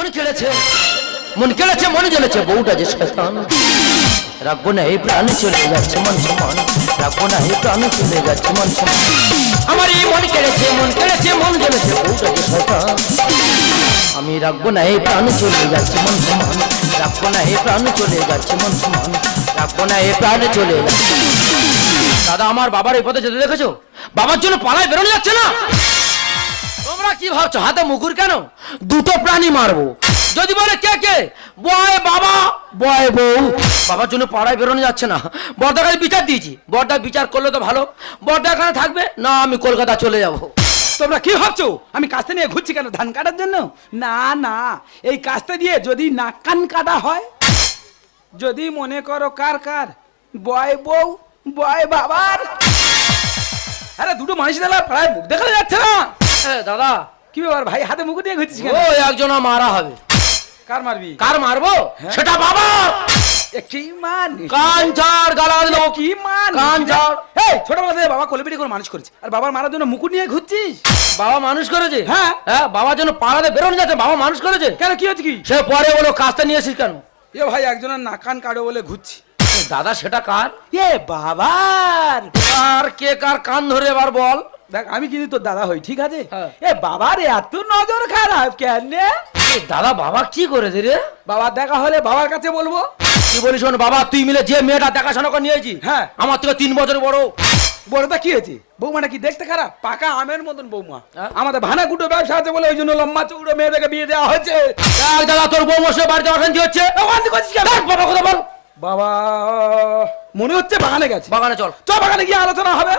মন কেড়েছে মন কেড়েছে, মন জ্বলেছে বউটা যে শয়তান। রাখব না এই প্রাণ, চলে যাচ্ছে মন সমান। রাখব না এই প্রাণ, চলে যাচ্ছে মন সমান। আমার এই মন কেড়েছে মন কেড়েছে, মন জ্বলেছে বউটা যে শয়তান। আমি রাখব না এই প্রাণ, চলে যাচ্ছে মন সমান। রাখব না এই প্রাণ, চলে যাচ্ছে মন সমান। রাখব না এই প্রাণ, চলে যাচ্ছে দাদা, আমার বাবার এই পথে যেতে দেখেছ? বাবার জন্য পালায় বেরোনো যাচ্ছে না? তোমরা কি ভাবছ হাতে মুকুর কেন? দুটো প্রাণী মারবো। যদি বলে কে কে? বয় বাবা। বয় বউ। বাবার জন্য পাড়ায় বেরোনো যাচ্ছে না। বর্দা কাছে বিচার দিয়েছি। বর্দা বিচার করলে তো ভালো। বর্দা এখানে থাকবে? না আমি কলকাতা চলে যাব। তোমরা কি ভাবছ? আমি কাস্তে নিয়ে ঘুরছি কেন ধান কাটার জন্য? না না। এই কাস্তে দিয়ে যদি নাক কান কাটা হয় যদি মনে করো কার কার বয় বউ বয় বাবার। আরে দুটো মানুষ দাদা প্রায় মুখ দেখা যাচ্ছে না। দাদা। কি ব্যাপার ভাই? হাতে ঘুরছিস কেন? ও একজন মারা হবে। কার মারবি? কার মারবো? সেটা বাবা! কি মান। কান ছাড় গালা দেবো কি মান। কান ছাড় এই ছোটবেলা থেকে বাবা কোলে পিঠে করে মানুষ করেছে। আর বাবার মারার জন্য মুকুট নিয়ে ঘুরছিস? বাবা মানুষ করেছে? হ্যাঁ। হ্যাঁ বাবার জন্য পাড়াতে বেরোনো যাচ্ছে বাবা মানুষ করেছে। কেন কি হচ্ছে কি? সে পরে বলো কাজটা নিয়ে এসিস কেন? এ ভাই একজনের নাকান কাটো বলে ঘুরছি। দাদা সেটা কার? এ বাবার। আর কে কার কান ধরে এবার বল। দেখ আমি কিন্তু তোর দাদা হই ঠিক আছে? হ্যাঁ। এ বাবার এত নজর খারাপ কেন দাদা বাবা কি করেছে রে? বাবার দেখা হলে বাবার কাছে বলব। কি বলিস শোন বাবা তুই মিলে যে মেয়েটা দেখাশোনা করে নিয়েছি হ্যাঁ। আমার থেকে তিন বছর বড়। বড়টা কি হয়েছে? বৌমাটা কি দেখতে খারাপ? পাকা আমের মতন বৌমা। হ্যাঁ। আমাদের ভানা গুটো ব্যবসা আছে বলে ওই জন্য লম্বা চৌড়ো মেয়েদেরকে বিয়ে দেওয়া হয়েছে। দেখ দাদা তোর বউ মশাই বাড়িতে অশান্তি হচ্ছে। অশান্তি করছিস কেন? দেখ বাবা কথা বল। বাবা মনে হচ্ছে বাগানে গেছে। বাগানে চল। চ বাগানে গিয়ে আলোচনা হবে।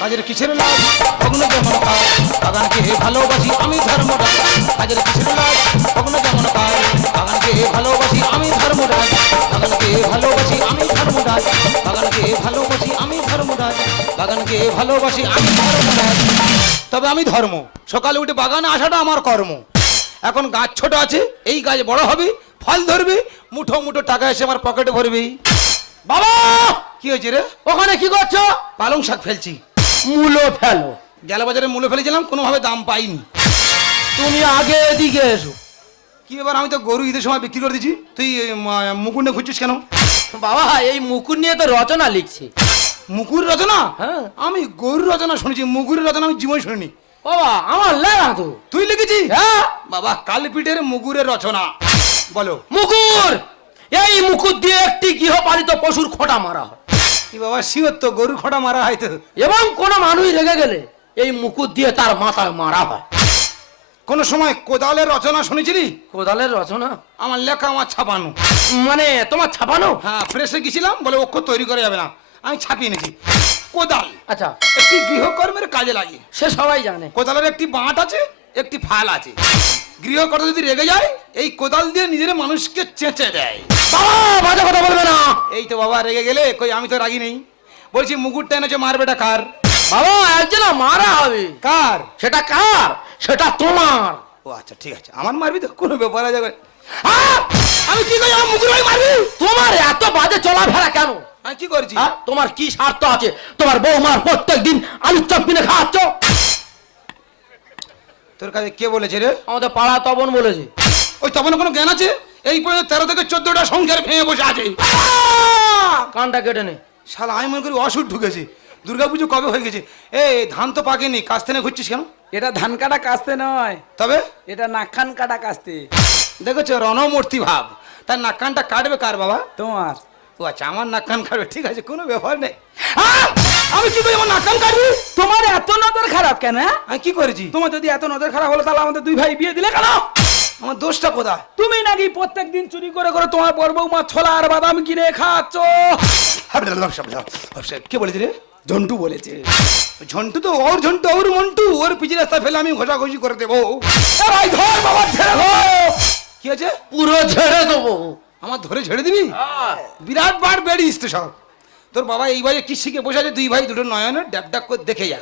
কাজের কিসের লাভ? ভগ্ন যেমন কাজ বাগানকে ভালোবাসি কাজের ভগ্ন যেমন কাজ বাগানকে ভালোবাসি আমি ধর্মরাজ বাগানকে ভালোবাসি আমি ধর্মরাজ বাগানকে ভালোবাসি আমি ধর্মরাজ বাগানকে ভালোবাসি আমি ধর্মরাজ তবে আমি ধর্ম। সকালে উঠে বাগানে আসাটা আমার কর্ম। এখন গাছ ছোট আছে এই গাছ বড় হবে ফল ধরবে মুঠো মুঠো টাকা এসে আমার পকেটে ভরবে। বাবা কি হয়েছে রে? ওখানে কি করছ? পালং শাক ফেলছি। মূলো ফেলো। গেল বাজারে মূল্য ফেলেছিলাম কোনোভাবে দাম পাইনি। তুমি আগে এদিকে এসো। কি এবার আমি তো গরু ঈদের সময় বিক্রি করে দিচ্ছি তুই মুকুন্ডে খুঁজছিস কেন? বাবা এই মুকুর নিয়ে তো রচনা লিখছি। মুকুর রচনা? হ্যাঁ। আমি গরুর রচনা শুনেছি মুগুরের রচনা আমি জীবন শুনিনি। বাবা আমার লেখা তো। তুই লিখেছিস হ্যাঁ। বাবা কালপিঠের মুকুরের রচনা। বলো। মুকুর! এই মুকুর দিয়ে একটি গৃহপালিত পশুর খোঁটা মারা হয়। কি বাবা শিওর তো গরু খোঁটা মারা হয় তো। এবং কোনো মানুষ রেগে গেলে এই মুকুর দিয়ে তার মাথায় মারা হয়। কোনো সময় কোদালের রচনা শুনেছিলি? কোদালের রচনা? আমার লেখা আমার ছাপানো। মানে তোমার ছাপানো? হ্যাঁ প্রেসে গেছিলাম বলে অক্ষর তৈরি করা যাবে না। আমি ছাপিয়ে এনেছি। কোদাল। আচ্ছা। একটি গৃহকর্মের কাজে লাগে সে সবাই জানে। কোদালের একটি বাঁট আছে একটি ফাল আছে। গৃহকর্তা যদি রেগে যায় এই কোদাল দিয়ে নিজের মানুষকে চেঁচে দেয়। বাবা বাজে কথা বলবে না। এই তো বাবা রেগে গেলে কই আমি তো রাগি নেই। বলছি মুকুটটা এনেছে মারবেটা কার? বাবা একজন মারা হবে। কার? সেটা কার? সেটা তোমার। ও আচ্ছা ঠিক আছে। আমার মারবি তো? কোনো ব্যাপার আছে! আমি কি করি? আমার মুকুর মারবি? তোমার এত বাজে চলাফেরা কেন? আমি কি করছি? হ্যাঁ? তোমার কি স্বার্থ আছে? তোমার বৌমার প্রত্যেক দিন আলুর চপ কিনে খাওয়াচ্ছ? তোর কাছে কে বলেছে রে? আমাদের পাড়া তপন বলেছে। ওই তখন কোনো জ্ঞান আছে? এই পর্যন্ত তেরো থেকে চোদ্দটা সংসার ভেঙে বসে আছে। কানটা কেটে নে। শালা আমি মনে করি অসুখ ঢুকেছে। দুর্গাপুজো কবে হয়ে গেছে? এ ধান তো পাকেনি। কাছ থেকে ঘুরছিস কেন? এটা ধান কাটা কাস্তে নয় তবে এটা নাকান কাটা কাস্তে দেখেছ রণমূর্তি ভাব তার নাক কানটা কাটবে কার বাবা তোমার ও আচ্ছা আমার নাক কান কাটবে ঠিক আছে কোনো ব্যাপার নেই! আমি কি করি আমার নাক কান কাটবি তোমার এত নজর খারাপ কেন হ্যাঁ? আমি কি করেছি তোমার যদি এত নজর খারাপ হলো তাহলে আমাদের দুই ভাই বিয়ে দিলে কেন আমার দোষটা কোথায় তুমি নাকি প্রত্যেক দিন চুরি করে করে তোমার বড় বৌমা ছোলা আর বাদাম কিনে খাচ্ছ কে বলেছি রে ঝন্টু বলেছে। ঝন্টু তো ওর ঝন্টু ওর মন্টু ওর পিছি রাস্তা ফেলে আমি ঘষাঘষি করে দেবো। ভাই ধর বাবা ছেড়ে ধর কি আছে পুরো ঝেড়ে দেবো। আমার ধরে ছেড়ে দিবি? বিরাট বার বেরিয়েছ তো সব। তোর বাবা এই বাড়ি কি শিখে বসে আছে দুই ভাই দুটো নয়নের ডাক ডাক করে দেখে যা।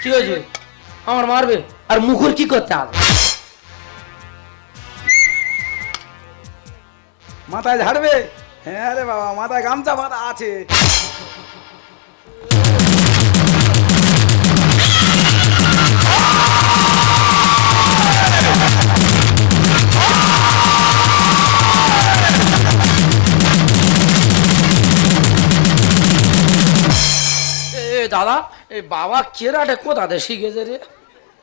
কি হয়েছে? আমার মারবে। আর মুখুর কি করতে হবে? মাথায় ঝাড়বে? হ্যাঁ রে বাবা, মাথায় গামছা বাঁধা আছে। দাদা এই বাবা কেরাটে কোথাতে শিখেছে রে?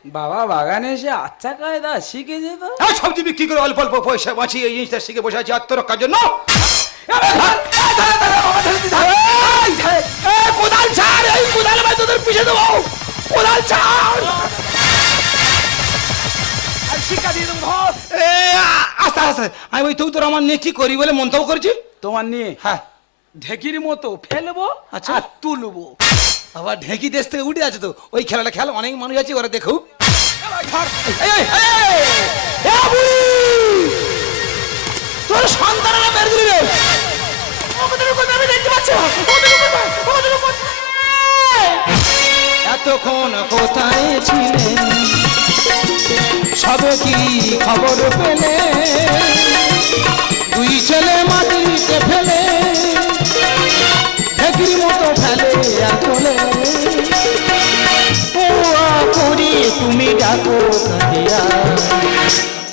বাবা বাগানে এসে আচ্ছা কায়দা শিখেছে তো। এই সবজি বিক্রি করে অল্প অল্প পয়সা বাঁচিয়ে এই জিনিসটা শিখে বসে আছে আত্মরক্ষার জন্য। কোদাল ছাড় এই কোদাল ভাই তোদের পিছিয়ে দেবো। কোদাল ছাড়। আর শিক্ষা দিয়ে দেবো আস্তে আস্তে আমি ওই তুই তোর আমার নিয়ে কি করি বলে মন্তব্য করেছি তোমার নিয়ে হ্যাঁ। ঢেকির মতো ফেলব আচ্ছা। তুলবো। আবার ঢেকি দেশ থেকে উঠে আছে তো। ওই খেলাটা খেল, অনেক মানুষ আছে, ওরা দেখুক। তোর সন্তানেরা মেরে দিলি রে। এতক্ষণ কোথায় ছিলেন সবে কি খবর পেলে? দুই ছেলে মাটিতে ফেলে। ঢেকির মতো ফেলে আর তোলে করি তুমি ডাকো কাঁদিয়া।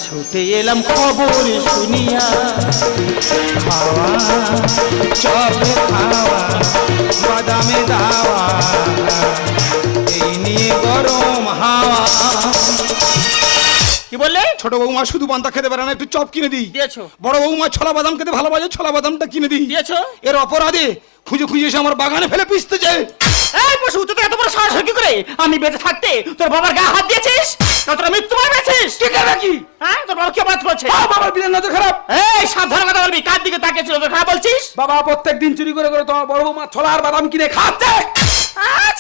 ছুটে এলাম খবর শুনিয়া। খাওয়া, চপে খাওয়া, বাদামে দাওয়া। বললে ছোট বৌমা শুধু পান্তা খেতে পারে না একটু চপ কিনে দিই। দিয়েছ। বড় বৌমা ছোলা বাদাম খেতে ভালোবাসে ছোলা বাদামটা কিনে দিই। দিয়েছ? এর অপরাধে খুঁজে খুঁজে এসে আমার বাগানে ফেলে পিসতে যায়। এই পশু তুই তো এত বড় সাহস কি করে? আমি বেঁচে থাকতে তোর বাবার গায়ে হাত দিয়েছিস? তোরা মৃত্যু মারবেছিস ঠিক আছে কি? হ্যাঁ তোর বাবা কি অপরাধ করছে? বাবার বিলের নজর খারাপ। এই সাবধানে কথা বলবি। কার দিকে তাকিয়েছিল তোর খারাপ বলছিস? বাবা প্রত্যেক দিন চুরি করে করে তোমার বড় বৌমা ছোলা আর বাদাম কিনে খাচ্ছে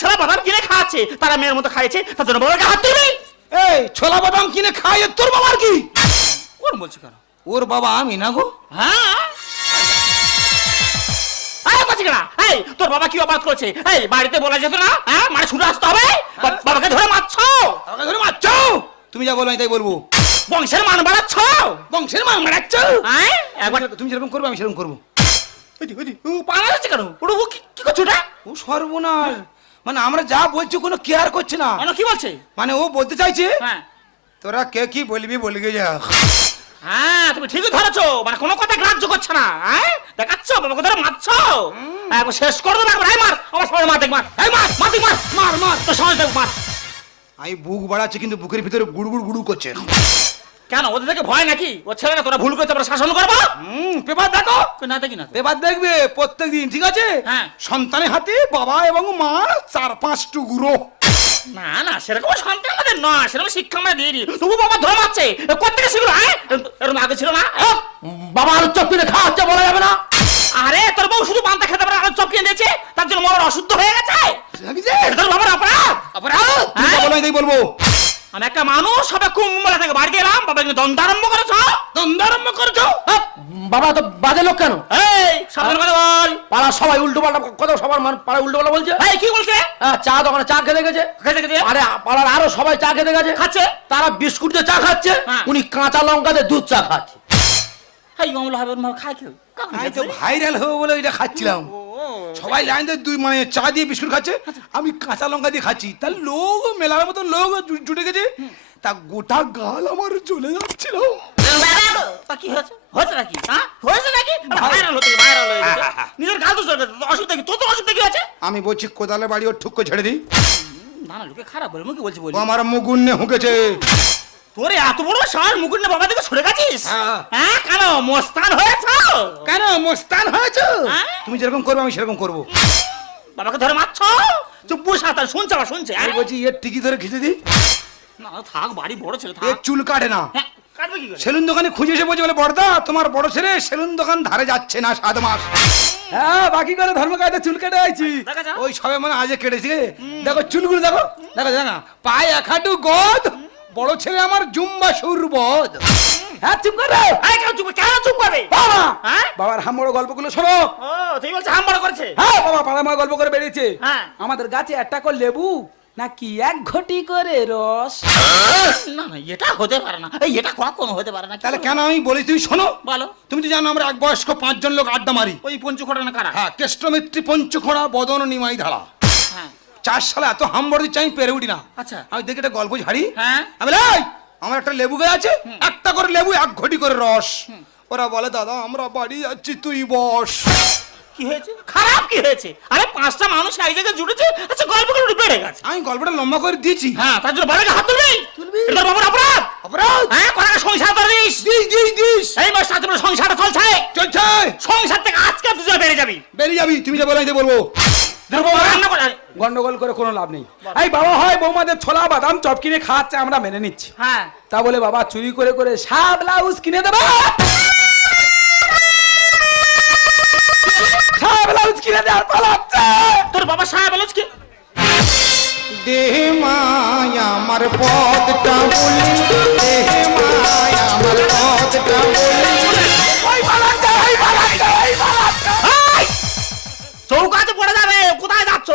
ছেলে বাদাম কিনে খাচ্ছে তারা মেয়ের মতো খাইছে তার জন্য গায়ে হাত দিবি এই ছোলা বাদাম কিনে খায় তোর বাবার কি? কোন বলছি কেন? ওর বাবা আমি না গো। হ্যাঁ? কেন? এই তোর বাবা কি অপরাধ করেছে? এই বাড়িতে বলা যেত না? হ্যাঁ? মানে শুনে আসতে হবে? বা- বাবাকে ধরে মারছো? আমাকে ধরে মারছো? তুমি যা বলো আমি তাই বলব। বংশের মান বাড়াচ্ছ? বংশের মান মারাচ্ছ হ্যাঁ? একবার তুমি যেরকম করবে আমি সেরকম করব। ওইদি, ওইদি, ও, পালা যাচ্ছে কেন? ওটা ও কি- কি করছ ওটা? ও সর্বনাশ। মানে আমরা যা বলছি কোনো কেয়ার করছে না। অন্য কি বলছে? মানে ও বলতে চাইছে হ্যাঁ। তোরা কে কি বলবি বলে গে যা। হ্যাঁ তুমি ঠিকই ধরেছো। মানে কোনো কথা গ্রাহ্য করছে না হ্যাঁ? দেখাচ্ছ বাবাকে ধরে মারছো? একবার শেষ করে দেবো একবার। মার আমার সবাই মার দেখ মার। এই মার মার মার মার মার। তোর সমাজ দেখ মার। আমি বুক বাড়াচ্ছি কিন্তু বুকের ভিতরে গুড় গুড় গুড়ু করছে। কেন ওদের থেকে ভয় নাকি? ও ছেলেরা তোরা ভুল করেছে আমরা শাসন করব? হুম। পেপার দেখো। না দেখি না। এবার দেখবে প্রত্যেক দিন ঠিক আছে? হ্যাঁ। সন্তানের হাতে বাবা এবং মা চার পাঁচ টুকরো না না সেরকম সন্তান আমাদের নয় সেরকম শিক্ষা আমরা দিয়ে দিই। তবু বাবা ধরে মারছে কোথেকে শিখলো হ্যাঁ? এরকম আগে ছিল না এ, বাবা আলুর চপ কিনে খাওয়া হচ্ছে বলা যাবে না। আরে তোর বউ শুধু পান্তা খেতে পারে আর চপ কিনে দিয়েছে তার জন্য বাবার অশুদ্ধ হয়ে গেছে। তোর বাবার অপরাধ। অপরাধ? হ্যাঁ? বলো বলব। আমি একটা মানুষ সবে কুম্বলা থেকে বাড়ি গেলাম বাবা কিন্তু দ্বন্দ্ব আরম্ভ করেছ? দ্বন্দ্ব আরম্ভ করছ? হাপ! বাবা তো বাজে লোক কেন? এই সাবধান কথা বল। পাড়া সবাই উল্টো পাল্টা কথা সবার মান পাড়া উল্টো পাল্টা বলছে? এই কি বলছে? হ্যাঁ, চা দোকানে চা খেতে গেছে। খেতে গেছে? আরে পাড়ার আরও সবাই চা খেতে গেছে। খাচ্ছে? তারা বিস্কুট দিয়ে চা খাচ্ছে হ্যাঁ। উনি কাঁচা লঙ্কা দিয়ে দুধ চা খাচ্ছে। এই অমলা হবে খায় কেউ? ভাইরাল হব বলে এটা খাচ্ছিলাম। সবাই লাইন দিয়ে দুই মানে চা দিয়ে বিস্কুট খাচ্ছে আমি কাঁচা লঙ্কা দিয়ে খাচ্ছি। তার লোক মেলার মতো লোক জুটে গেছে। তা গোটা গাল আমার চলে যাচ্ছিল। তা কি হয়েছে? হয়েছে নাকি? হ্যাঁ হয়েছে নাকি? ভাইরাল হতে ভাইরাল হয়ে গেছে। নিজের গাল তো অসুবিধা কি তোর তো অসুবিধা কি আছে। আমি বলছি কোদালে বাড়ি ওর ঠুক্কো ছেড়ে দিই। না না লোকে খারাপ বলে মুখে বলছি বলি। আমার মুগুন্নে হুকেছে। তোরে এত বড় সার মুকুট না বাবা দিকে সরে গেছিস? হ্যাঁ। হ্যাঁ কেন? মস্তান হয়েছ? কেন মোস্তান হয়েছে? হ্যাঁ? তুমি যেরকম করবে আমি সেরকম করব। বাবাকে ধরে মারছ? চুপ বসে তার শুনছে আবার শুনছে আমি হ্যাঁ? বলছি এর টিকি ধরে খিচে দিই? না থাক বাড়ি বড় ছেলে থাক। চুল কাটে না। কাটবে কি করে? সেলুন দোকানে খুঁজে এসে বলছে বলে বড়দা তোমার বড় ছেলে সেলুন দোকান ধারে যাচ্ছে না সাত মাস। হ্যাঁ বাকি করে ধর্ম কায়দা চুল কেটে আইছি। ওই সবে মানে আজে কেটেছে। দেখো চুলগুলো দেখো। দেখো দেখো পায়ে এক হাঁটু গদ। বড় ছেলে আমার জুম্বা সুরবদ হ্যাঁ চুপ করে। এই কেন চুপ কেন চুপ করবে বাবা। হ্যাঁ? বাবার হামড়ো গল্পগুলো শোনো। ও তুই বলছিস হাম করেছে? হ্যাঁ বাবা পাড়ামার গল্প করে বেরিয়েছে হ্যাঁ। আমাদের গাছে একটা করে লেবু নাকি এক ঘটি করে রস? না না এটা হতে পারে না। এই এটা কখনো হতে পারে না। তাহলে কেন আমি বলি তুমি শোনো। বলো। তুমি তো জানো আমরা এক বয়স্ক পাঁচজন লোক আড্ডা মারি। ওই পঞ্চু ঘটনা কারা? হ্যাঁ কেষ্টমিত্রী পঞ্চখোড়া বদন নিমাই ধারা। চার সালে এত হাম্বর দিচ্ছে আমি পেরে উঠি না। আচ্ছা। আমি দেখি একটা গল্প ঝাড়ি। হ্যাঁ। আমি বলি, আমার একটা লেবু গাছ আছে একটা করে লেবু এক ঘটি করে রস। ওরা বলে দাদা আমরা বাড়ি যাচ্ছি তুই বস। কি হয়েছে? খারাপ কি হয়েছে? আরে পাঁচটা মানুষ এক জায়গায় জুটেছে আচ্ছা গল্প করে একটু বেড়ে গেছে। আমি গল্পটা লম্বা করে দিয়েছি। হ্যাঁ তার জন্য হাত তুলবি? তুলবি। এটা বাবার অপরাধ। অপরাধ? হ্যাঁ কোথায় সংসার করে দিস। দিস দিস এই মাস তার জন্য সংসারটা চলছে। চলছে। সংসার থেকে আজকে তুই বেড়ে যাবি। বেরিয়ে যাবি তুমি যা বলো আমি বলব। রান্না করে গন্ডগোল করে কোনো লাভ নেই। এই বাবা হয় বৌমাদের ছোলা বাদাম চপ কিনে খাওয়াচ্ছে আমরা মেনে নিচ্ছি। হ্যাঁ। তা বলে বাবা চুরি করে করে সাব ব্লাউজ কিনে দেবে? ব্লাউজ কিনে দেওয়ার পালাচ্ছে তোর বাবা কি? দেহ মায়া আমার বলি দেহ মায়া আমার পদটা বলি। ওই পালাচ্ছে ওই পালাচ্ছে ওই পালাচ্ছে চৌকাতে পড়ে যাবে কোথায় যাচ্ছ?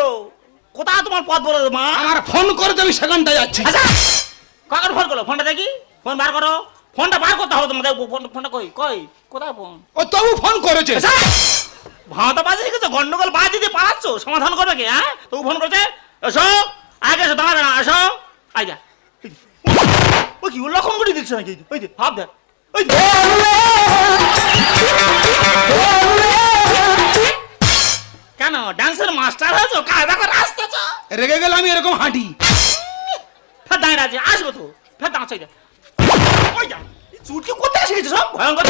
কোথায় তোমার পথ বলে দেবো, মা? আমার ফোন করে তো আমি সেখানটায় যাচ্ছি। আচ্ছা কাকার ফোন করো ফোনটা দেখি। ফোন বার করো। ফোনটা বার করতে হবে তোমাদের ফোন ফোনটা কই? কই? কোথায় ফোন? ও তবু ফোন করেছে। আচ্ছা ভাঁতা বাজে গেছে গন্ডগোল বাদ দিতে পারাচ্ছ সমাধান করবে কি হ্যাঁ? তবু ফোন করছে। এসো আগে এসো দাঁড়াবে না এসো। আই যা। ওই কি লক্ষণ করে দিচ্ছে নাকি? ওই যে ভাব দেখ। ওই যে। কেন? ডান্সের মাস্টার হয়েছো? কায়দা করে আসতেছ রেগে গেলে আমি এরকম হাঁটি। ফের দাঁড়িয়ে আছে আসব তো। ফের দাঁড়া চাই চুটকি কোথায় শিখেছে সব? ভয়ঙ্কর।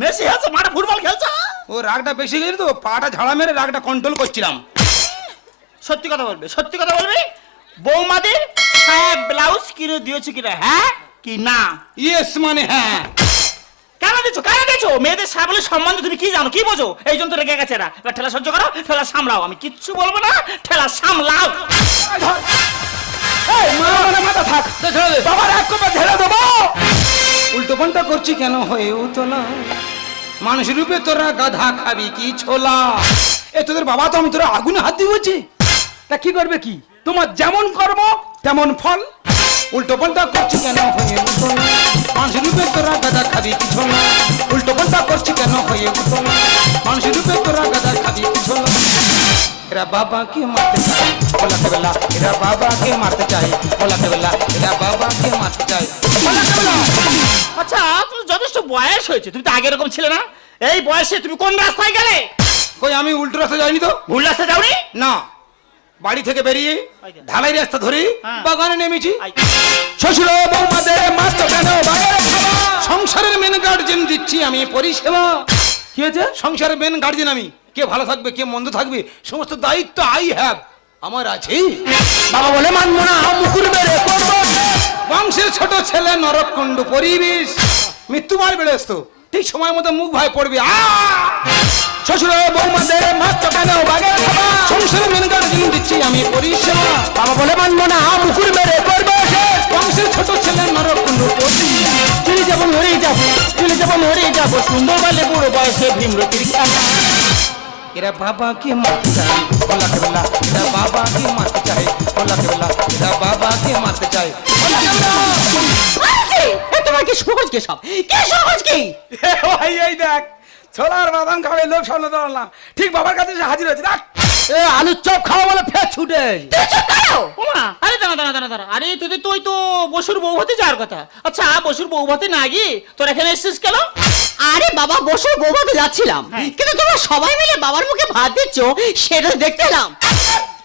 মেসি আছে মাঠে ফুটবল খেলছে। ও রাগটা বেশি গেছে তো পাটা ঝাড়া মেরে রাগটা কন্ট্রোল করছিলাম। সত্যি কথা বলবে সত্যি কথা বলবে? বৌমাদের সাহেব ব্লাউজ কিনে দিয়েছে কিনা হ্যাঁ? কি? না। ইয়েস মানে হ্যাঁ। কেন দিচ্ছ কেন দিচ্ছ মেয়েদের সাবলের সম্বন্ধে তুমি কি জানো? কি বোঝো? এই জন্য তো রেগে গেছে এরা। এবার ঠেলা সহ্য করো ঠেলা সামলাও। আমি কিচ্ছু বলব না ঠেলা সামলাও। এই মানে মাথা থাক। বাবার এক কোপে ঝেড়ে দেবো। উল্টো পাল্টা করছি কেন? মানুষ রূপে তোরা গাধা খাবি কি ছোলা? এ তোদের বাবা তো আমি তোরা আগুনে হাত তা কি করবে কি? তোমার যেমন কর্ম তেমন ফল। উল্টো পাল্টা করছি কেন হয়ে উতলা মানুষ রূপে তোরা গাধা খাবি কি ছোলা উল্টো পাল্টা করছি কেন হয়ে উতলা মানুষ রূপে তোরা গাধা খাবি কি ছোলা এরা বাবাকে মারতে চায় বলাতে বেলা। এরা বাবাকে মারতে চায় বলাতে বেলা। এরা বাবাকে মারতে চায়। বলাতে বেলা আচ্ছা তুমি যথেষ্ট বয়স হয়েছে। তুমি তো আগে এরকম ছিলে না? এই বয়সে তুমি কোন রাস্তায় গেলে? কই আমি উল্টো রাস্তা যাইনি তো? ভুল রাস্তায় যাওনি? না। বাড়ি থেকে বেরিয়ে ঢালাই রাস্তা ধরে হ্যাঁ। বাগানে নেমেছি। শ্বশুর বৌমাদের মাত্র কেন সংসারের মেন গার্জেন দিচ্ছি আমি পরিষেবা। কি হয়েছে? সংসারের মেন গার্জেন আমি। কে ভালো থাকবে কে মন্দ থাকবে সমস্ত দায়িত্ব আই হ্যাভ আমার আছে। বাবা বলে মানবো না মুকুর করব। বংশের ছোট ছেলে নরককুণ্ড পরিবেশ। মৃত্যু মার বেড়ে আসতো। ঠিক সময় মতো মুখ ভাই পড়বে। আ! শ্বশুর বৌমাদের মাত্র কেন বাগের খাওয়া? সংসারের মেন গার্জেন দিচ্ছি আমি পরিষেবা। বাবা বলে মানবো না মুকুর মেরে করব বংশের ছোট ছেলে নরককুণ্ড পরিবেশ চলে যাব মরে যাব চলে যাব মরে যাব সুন্দর বলে বুড়ো বয়সে ভীমরতির খেলা এরা বাবাকে মারতে চায় বলাতে বেলা এরা বাবাকে মারতে চায় বলাতে বেলা এরা বাবাকে মারতে চায় বলাতে বেলা। তোমার কি সহজ কে সব? কে সহজ কি? ভাই এই দেখ। ছোলার বাদাম খাবে লোক সামনে দাঁড়ালাম ঠিক বাবার কাছে এসে হাজির হয়েছে দেখ এ আলুর চপ খাওয়া বলে ফের ছুটে ওমা আরে দাঁড়া দাঁড়া দাঁড়া দাঁড়া। আরে তোদের তুই তো বসুর বউ ভাতে যাওয়ার কথা। আচ্ছা বসুর বউ ভাতে না গিয়ে তোর এখানে এসেছিস কেন? আরে বাবা বসে বৌভাতে যাচ্ছিলাম। হ্যাঁ। কিন্তু তোমরা সবাই মিলে বাবার মুখে ভাত দিচ্ছ সেটা দেখতে এলাম।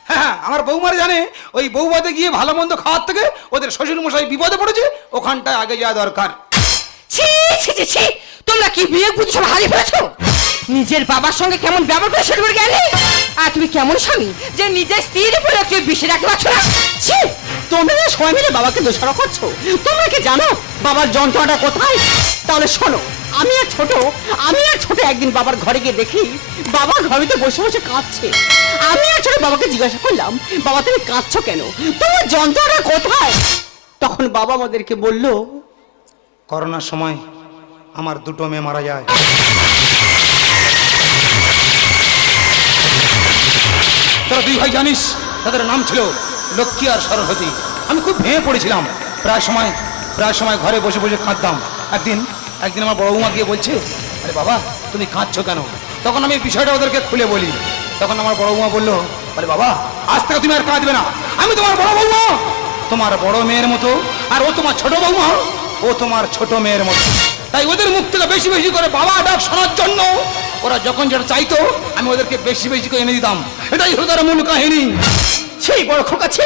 হ্যাঁ আমার বৌমারা জানে ওই বৌবাতে গিয়ে ভালো মন্দ খাওয়ার থেকে ওদের শ্বশুর মশাই বিপদে পড়েছে ওখানটায় আগে যাওয়া দরকার। তোমরা কি বিয়ে বুঝছ হারিয়ে ফেলেছো? নিজের বাবার সঙ্গে কেমন ব্যবহার করে সেটা গেলে? আর তুমি কেমন স্বামী যে নিজের স্ত্রীর উপরে কেউ বিষে রাখতে পারছ না? তোমরা সবাই মিলে বাবাকে দোষারোপ করছ। তোমরা কি জানো বাবার যন্ত্রণাটা কোথায়? তাহলে শোনো, আমি আর ছোট, আমি আর ছোট একদিন বাবার ঘরে গিয়ে দেখি বাবা ঘরেতে বসে বসে কাঁদছে। আমি আর ছোট বাবাকে জিজ্ঞাসা করলাম, বাবা তুমি কাঁদছো কেন? তোমার যন্ত্রণাটা কোথায়? তখন বাবা আমাদেরকে বলল করোনার সময় আমার দুটো মেয়ে মারা যায়। তোরা দুই ভাই জানিস, তাদের নাম ছিল লক্ষ্মী আর সরস্বতী। আমি খুব ভেঙে পড়েছিলাম। প্রায় সময় প্রায় সময় ঘরে বসে বসে কাঁদতাম। একদিন একদিন আমার বড় বৌমা গিয়ে বলছে, আরে বাবা, তুমি কাঁদছো কেন? তখন আমি বিষয়টা ওদেরকে খুলে বলি। তখন আমার বড় বৌমা বলল, আরে বাবা, আজ থেকে তুমি আর কাঁদবে না। আমি তোমার বড় বৌমা তোমার বড় মেয়ের মতো, আর ও তোমার ছোট বৌমা ও তোমার ছোট মেয়ের মতো। তাই ওদের মুখ থেকে বেশি বেশি করে বাবা ডাক শোনার জন্য ওরা যখন যেটা চাইতো, আমি ওদেরকে বেশি বেশি করে এনে দিতাম। এটাই হলো তার মূল কাহিনী। সেই বড় খোকাছি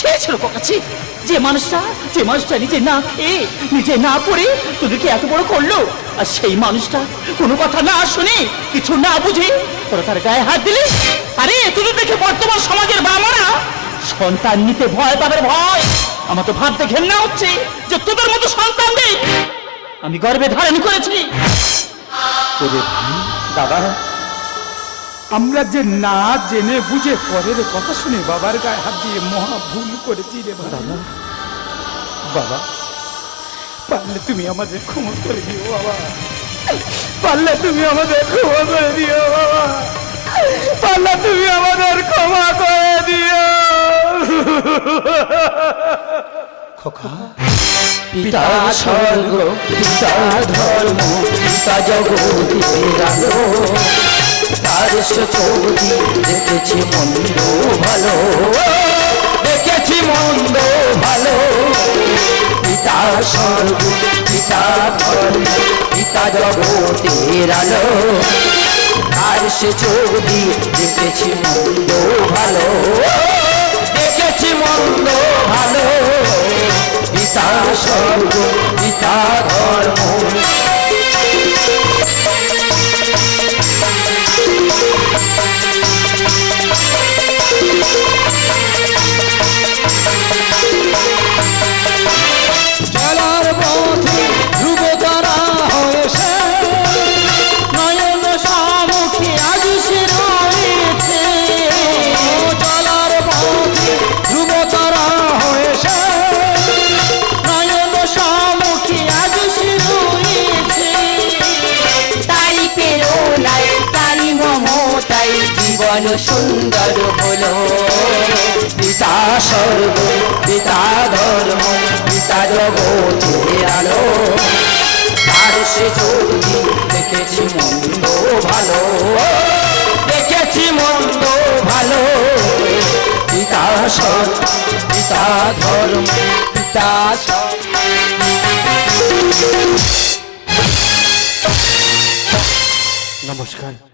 ছে। ছিল খোকাছি যে মানুষটা যে মানুষটা নিজে না খেয়ে, নিজে না পড়ে তোদেরকে এত বড় করল, আর সেই মানুষটা কোনো কথা না শুনে, কিছু না বুঝে, তোরা তার গায়ে হাত দিলি? আরে, তোদের দেখে বর্তমান সমাজের বাবারা সন্তান নিতে ভয় পাবে ভয়। আমার তো ভাবতে ঘেন্না হচ্ছে যে তোদের মতো সন্তান নেই। আমি গর্বে ধারণ করেছি। দাদা আমরা যে না জেনে বুঝে পরের কথা শুনে বাবার গায়ে হাত দিয়ে মহা ভুল করেছি রে বাবা। বাবা পারলে তুমি আমাদের ক্ষমা করে দিও বাবা। পারলে তুমি আমাদের ক্ষমা করে দিও বাবা। পারলে তুমি আমাদের ক্ষমা করে দিও। খোকা, পিতা স্বর্গ, পিতা ধর্ম, পিতা আলো তার সচোদি দেখেছি মন্দ ভালো, দেখেছি মন্দ ভালো। পিতা স্বর্গ, পিতা ধর্ম, পিতা জগতের আলো। তার চোদি দেখেছি মন্দ ভালো। দেখেছি মন্দ ভালো পিতা স্বর্গ। জীবন সুন্দর হলো। পিতা স্বর্গ, পিতা ধর্ম, পিতা জগতের আলো। তার সে চোখি দেখেছি মন্দ ভালো। দেখেছি মন্দ ভালো। পিতা স্বর্গ, পিতা ধর্ম, পিতা নমস্কার।